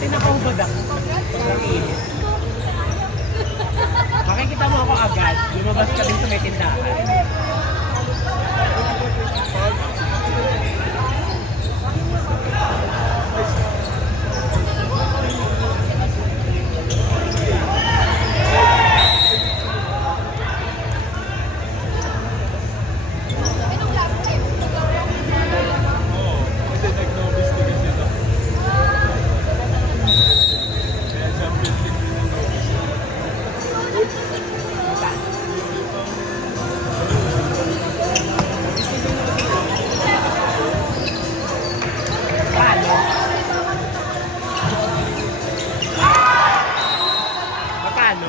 Dati nakahubad ako. Sobrang init. Makikita mo ako agad. Lumabas ka din sa may tindahan. Magkano?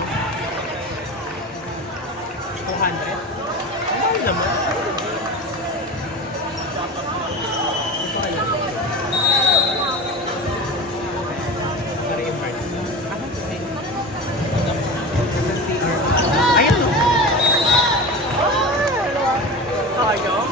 200? Ano naman? Ayan o. Sayang.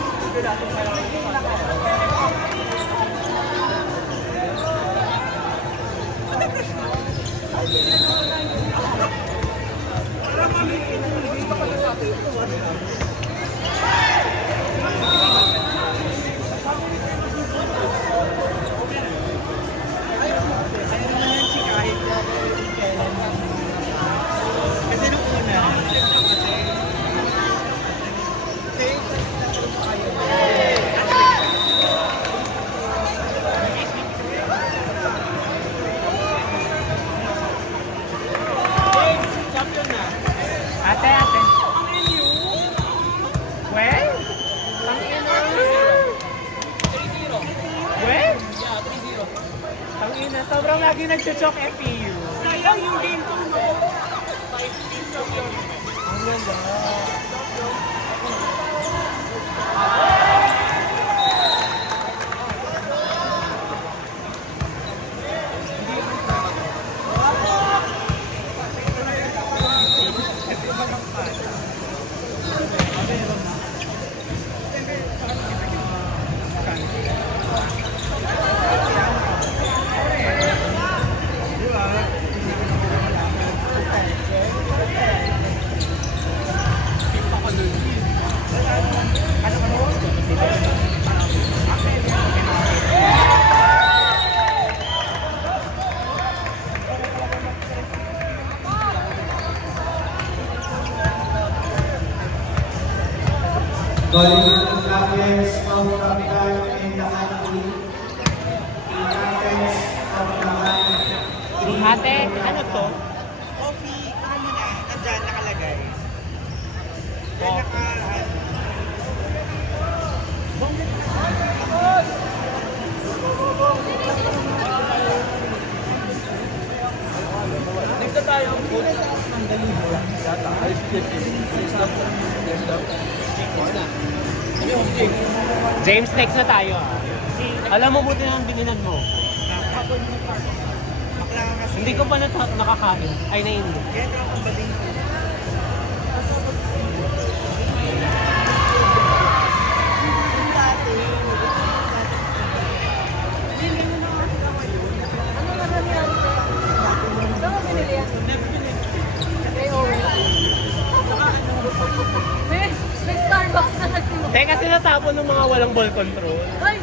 Ate. Well? Well? Tangina, sobrang lagi nag-chok FEU. Sayang yung game ko, no? Ang ganda. Calling the captains of Capital and the country. The captains of the country. Ate, ano to? Coffee, ano na, nandyan nakalagay. Yan naka, Next tayo ang food. James, next na tayo ah. Alam mo buti na ang bininan mo. bakla ka kasi. Hindi ko pa nakakain. Ay, naiinit. Yan ang bading ko. May Starbucks na nagsimula. Teka, kasi natapon ng mga walang ball control. Ay!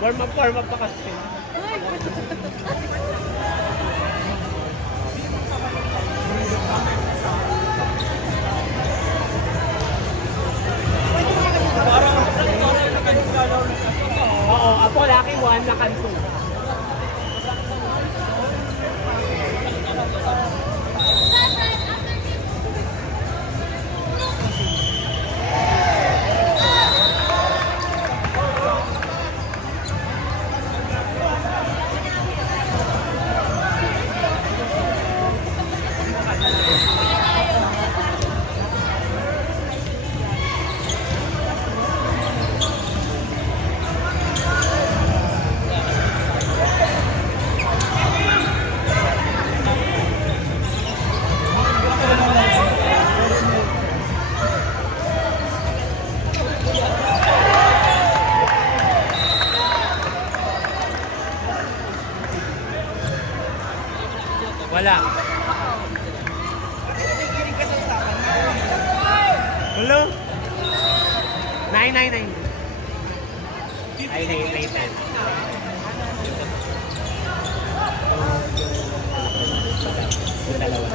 Warm up pa kasi. Ay! Oo, Apo, Lucky One na kanso. Wala. Nakikinig ka sa usapan. Hello? 999. Ay, 910. Dalawa.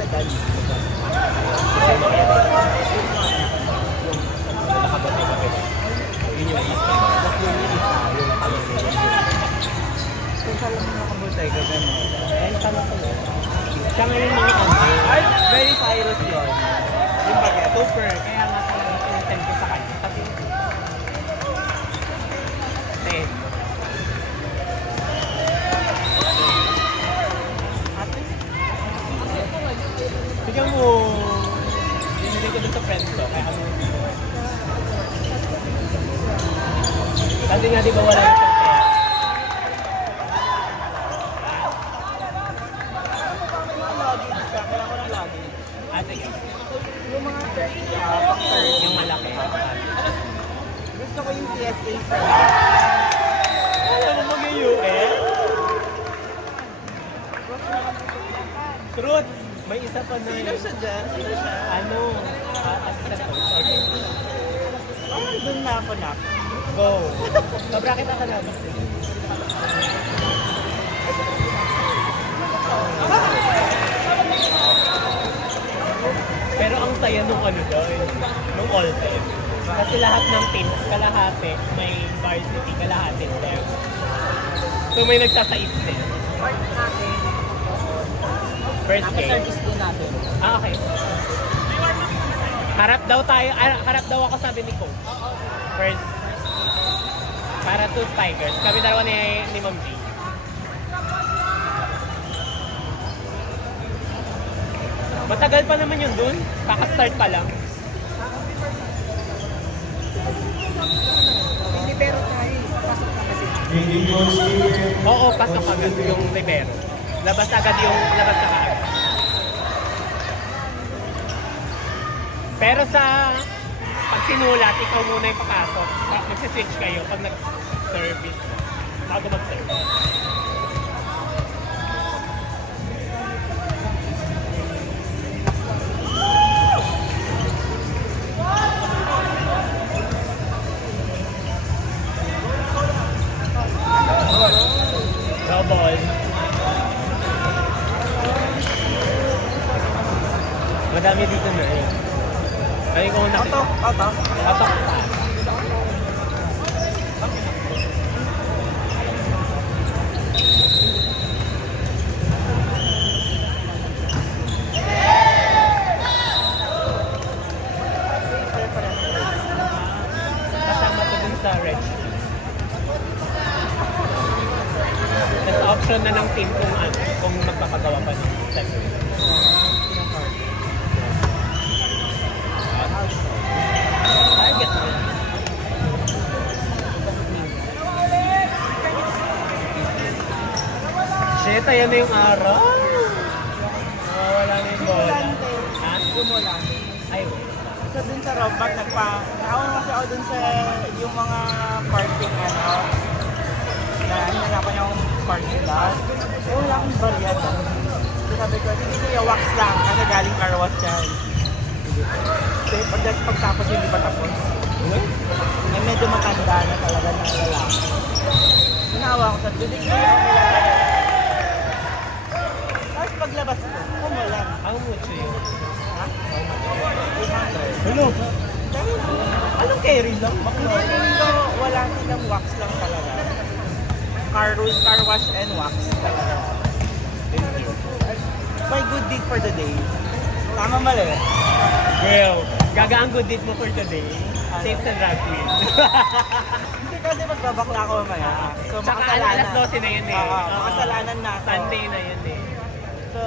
Yun yung isa. Tapos yung isa, yung pamilya. Kung saan lang nakabutay ka gano'n. Ay, tama sa mo. Siya ngayon mga ano. Ay, very Cyrus yun. Yung bagay. Super. Kaya nga talagang pinatend ko sa kanya. Pati Ten. Bigyan mo. Binili ko dun sa friend ko. Kaya ano. Kasi nga di ba wala yung pera. Kaya ko ng lagi. Ah, sige. Yung mga 30, pang 30. Yung malaki. Gusto ko yung TSA sa Ano mo mag-US? Truth! May isa pa na Sino siya dyan? Sino siya? ano, assistant coach. Okay. Oh, doon na ako na. Go! Sa-bracket ako na. Pero ang saya nung ano doon, nung all time. Kasi lahat ng teams, kalahati, may varsity, kalahati there. So may nagsasais din. First game. din natin. Ah, okay. Harap daw tayo, harap daw ako sabi ni Coach. First, para two Tigers. Kami dalawa ni Ma'am G. Matagal pa naman yun dun. Kaka-start pa lang. Hindi pero tayo. Pasok na kasi. Hindi po Steven. Oo, pasok agad yung libero. Labas agad yung labas na kaagad. Pero sa pag sinulat, ikaw muna yung papasok. Magsiswitch kayo pag nag-service. Bago mag-serve. Double. Madami dito na eh. Kaya kung nakita. Auto. Atok. Kasama to dun sa red. Tapos option na ng team kung ano, kung magpapagawa pa ng second. Target mo. Shit, ayan na yung araw. Wala na yung bola. Ha? Gumulan. Ay, wait. So dun sa Rockback, naawa kasi ako dun sa yung mga parking na hinanapan niya akong parking lot. Eh wala akong baryada. So sabi ko, hindi kuya, wax lang kasi galing car wash yan. Kasi pagtapos hindi pa tapos. Eh medyo matanda na talaga ng lalaki. Naawa ko sa dudik ko yung tapos paglabas ko, kumulan. How much yun? Ha? Hello? Anong carry lang? Hindi, feeling ko wala silang wax lang talaga. Car wash and wax talaga. By good deed for the day. Tama mali. Girl, gagaan good deed mo for today. Tips and drag queen. Hindi kasi magbabakla ako mamaya. So Tsaka makasalanan. alas 12 na yun eh. Oo, makasalanan na. So, Sunday na yun eh. So,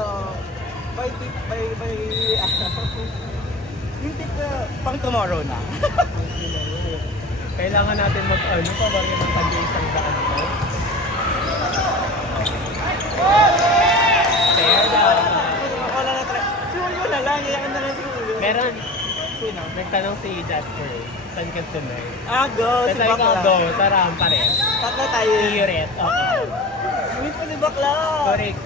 by yung tip na pang tomorrow na. Kailangan natin mag-ano pa ba rin ng tag-isang daan ko? Fair down. Wala na try. Si Julio na lang, yayakan na lang si Julio. Meron. Sino? Nagtanong si Jasper. Saan ka tonight? Go, si Tapos ikaw Bakla. go. Sa RAM pa rin. Tatlo tayo. Si Yuret. Oo. Miss ko si Bakla. Correct.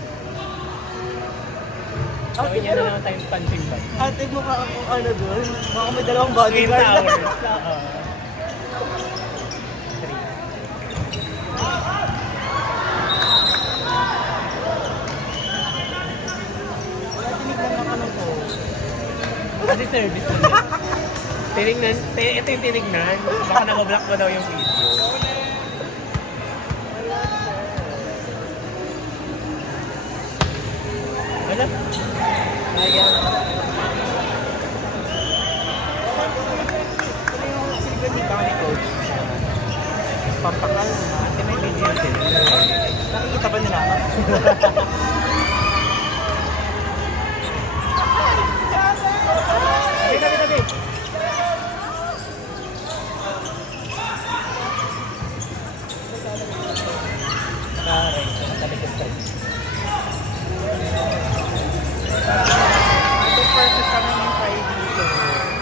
Gawin niya na lang tayong punching bag. Ate mo ka kung ano doon. Baka may dalawang Twin bodyguard. Towers. Oo. Three. Wala tinignan na ka to. Kasi service na yun. Tinignan, ito yung tinignan. Baka nakablock mo daw yung video. Wala. Sayang. Tinignan dito ka ni Coach. Pampakal na. Kasi may video sila. Nakikita ba nila ako? Tabi, tabi, tabi. Taray, nakatalikod ka. Ito perfect kami ng side dito.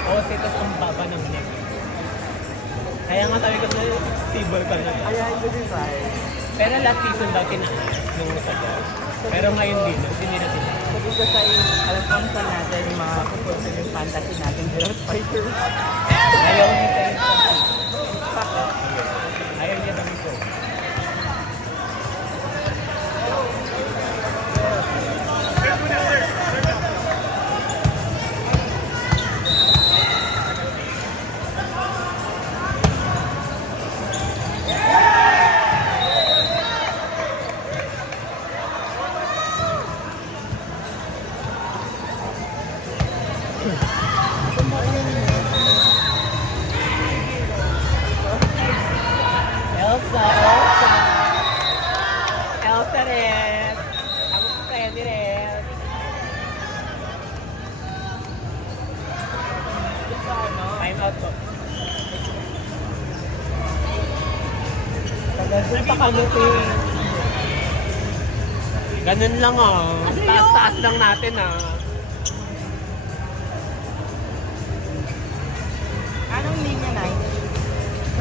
Oo, titas ang baba ng neck. Kaya nga sabi ko na table ka na. Kaya ito din side. Pero last season daw tinaas nung sa pero ngayon din, hindi nila tinaas. Sabi ko sa alam ko saan natin makakapulsin yung fantasy natin Girls Fighter. Ayaw niya sa ayaw niya sabi ko. Elsa, Elsa. Elsa rin. Ako si Freddy rin. Time out po. Punta kami si... Ganun lang ah. Taas-taas lang natin ah. Anong linya na?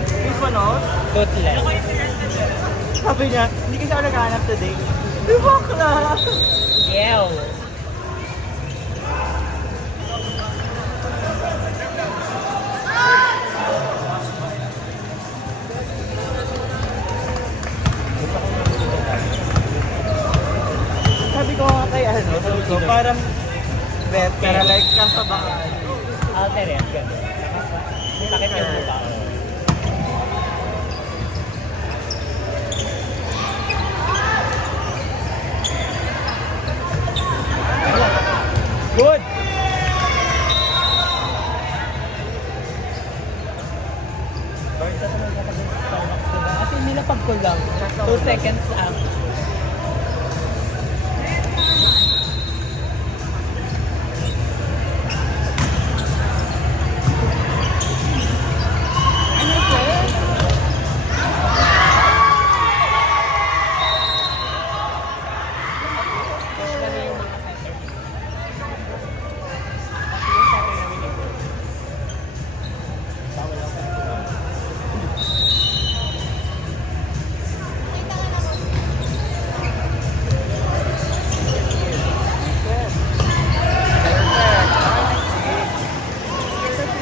This one oh? Toothless. Sabi niya, hindi kasi ako naghahanap today. Di ba ka? Yew. Sabi ko nga kay ano, sabi ko parang bet, pero like kasabahan. Alternate, gano'n. Sakit yung mukha ko. Good! Bakit ka naman kakagod sa Starbucks, diba? Kasi nilapag ko lang. 2 seconds after.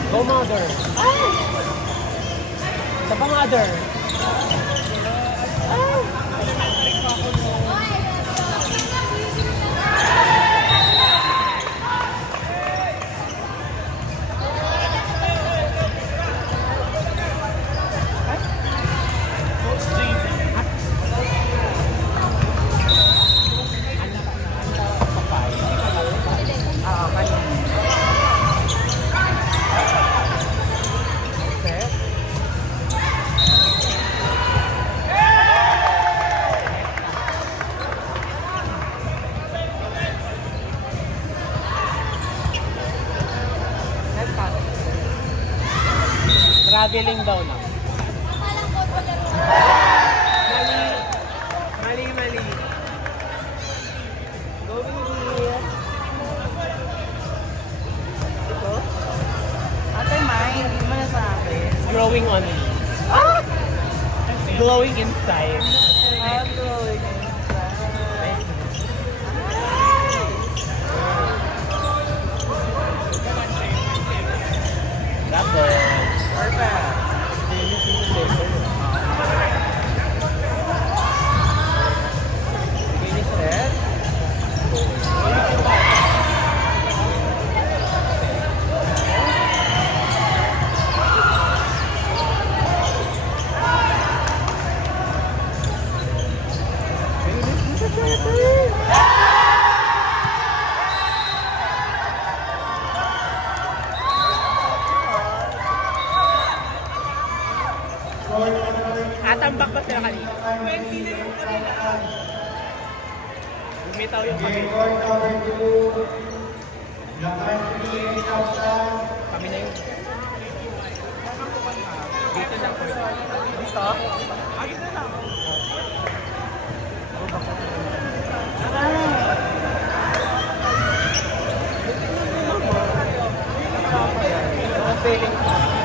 Go mother. Sa pa mother. Traveling daw lang. Mali. Mali, mali. Going here. Ito? Ate, mine. Hindi mo na sa akin. It's growing on me. Ah! Glowing inside. Ah, going inside. Nice. Atambak pa sila kanina. Bumitaw yung kami. Record number 2, the country and captain. Kami na yun. Dito lang po. Dito? Ah, dito na. Feeling